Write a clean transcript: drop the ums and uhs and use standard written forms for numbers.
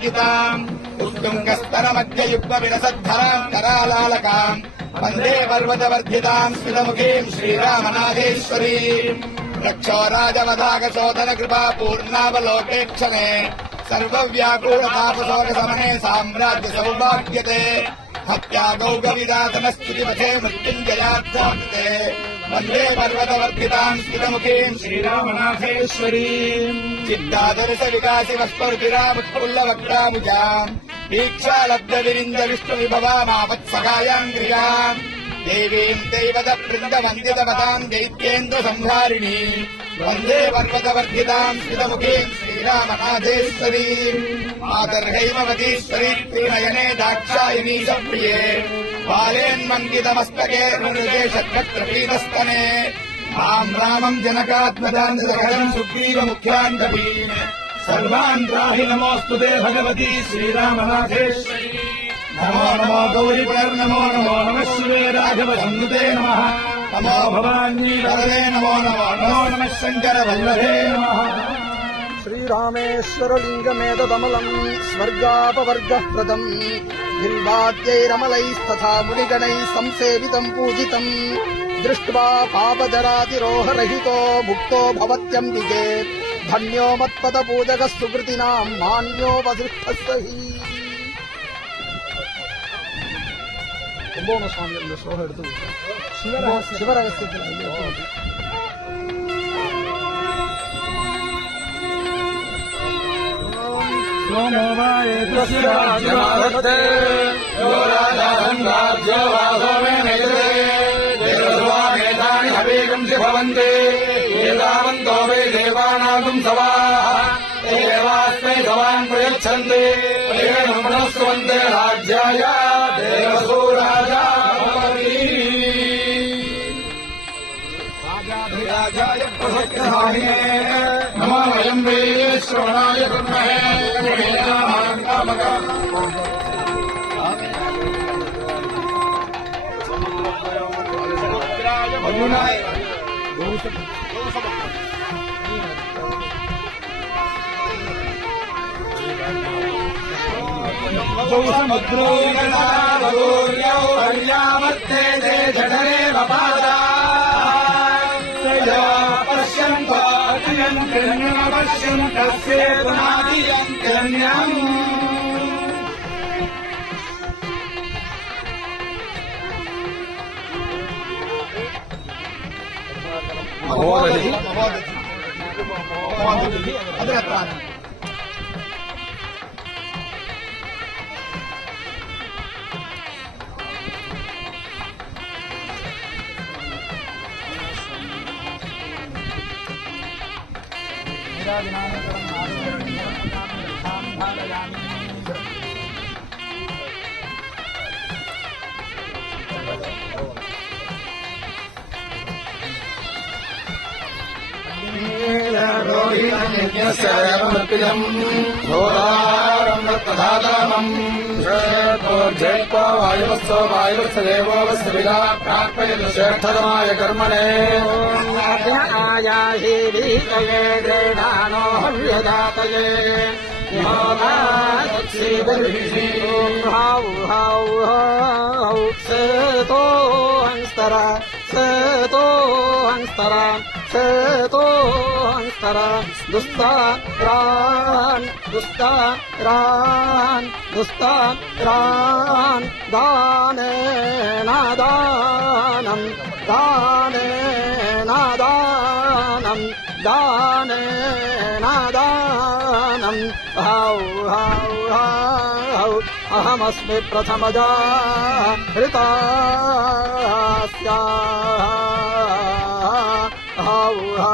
कीर्तिमण्डिताम् उत्तुङ्गस्तरमध्ययुग्मविरसद्धराम् करालालकाम् वन्दे पर्वतवर्धिताम् स्मितमुखीम् श्रीरामनाथेश्वरीम् रक्षोराजवधागशोधनकृपा पूर्णावलोकेक्षणे सर्वव्याकुलतापशोकशमने साम्राज्य सौभाग्यते हत्यागौगविदातनस्तुतिपथे मृत्युञ्जयार्थान्ते वन्दे पर्वतवर्धिताम् स्मितमुखीम् श्रीरामनाथेश्वरीम् चित्तादर्शविकासिवस्फुरतिरामुत्फुल्लवक्त्रामुजाम् दीक्षालब्धविरिञ्जविष्णुविभवामापत्सखायाङ्घ्रियाम् देवीम् दैवतवृन्दवन्दितवताम् दैत्येन्द्रसंहारिणी वन्दे पर्वतवर्धिताम् स्मितमुखीम् श्रीरामनाथेश्वरीम् मातर्हैमवतीश्वरी त्रिनयने दाक्षायणी सप्रिये बालेन्मङ्कितमस्तके मृगे षट्कत्रपीतस्तने माम् रामम् जनकात्मजान् सकलम् सुग्रीवमुख्यान्तवीन् सर्वान् राहि नमोऽस्तु ते भगवती श्रीरामनाथेश्वरी नमो नमो गौरी पुनर्नमो नमो नमः शिवे राघव संनुते नमः नमो भवानी वरदे नमो नमो नमो नमः शङ्कर वल्लभे नमः श्रीरामेश्वरलिङ्गमेतदमलम् स्वर्गापवर्गप्रदम् बिल्वाद्यैरमलैस्तथा मुनिगणैः संसेवितम् पूजितम् दृष्ट्वा पापजरातिरोहरहितो मुक्तो भवत्यम्बिके धन्यो मत्पदपूजकः सुकृतिनाम् मान्यो वसिष्ठस्य हि कुम्भोण स्वामी श्लोक एडुत्तु शिवरहस्यत्तिल नमो वायेतस्य राज्यमाधत्ते यो राजाहं राज्यो वासोमेनयते देवस्वामेतानि हवेगंसि भवन्ति एतावन्तो वै देवानागुं सवाः देवास्मै सवान् प्रयच्छन्ति तेन मनस्वन्ते राज्याय देवसो राजा भवति राजाधिराजाय प्रसक्तधारिणे नमो वयं वै श्रवणाय कुर्महे समुद्रो गणावगोर्यौ हर्यावर्ते ते जठरे वपादा पश्यन्त्वातियम् किरण्यमपश्यन्तस्येतुनादियम् किरण्यम् वायुवत्सो वायुवत्स देवोवस्य विदा प्राप्यते श्रेष्ठतमाय कर्मणे आयाहि वीतये दृढानो हव्यदातये हौ हौ हौ सेतो हंस्तरा सेतो हंस्तरा सेतो हंस्तरा दुस्तारान् दुस्तारान् दुस्तारान् दानेन दानं दानेन दानं दानेन दानं हौ हौ हौ अहमस्मि प्रथमजा हृतास्या हौ हौ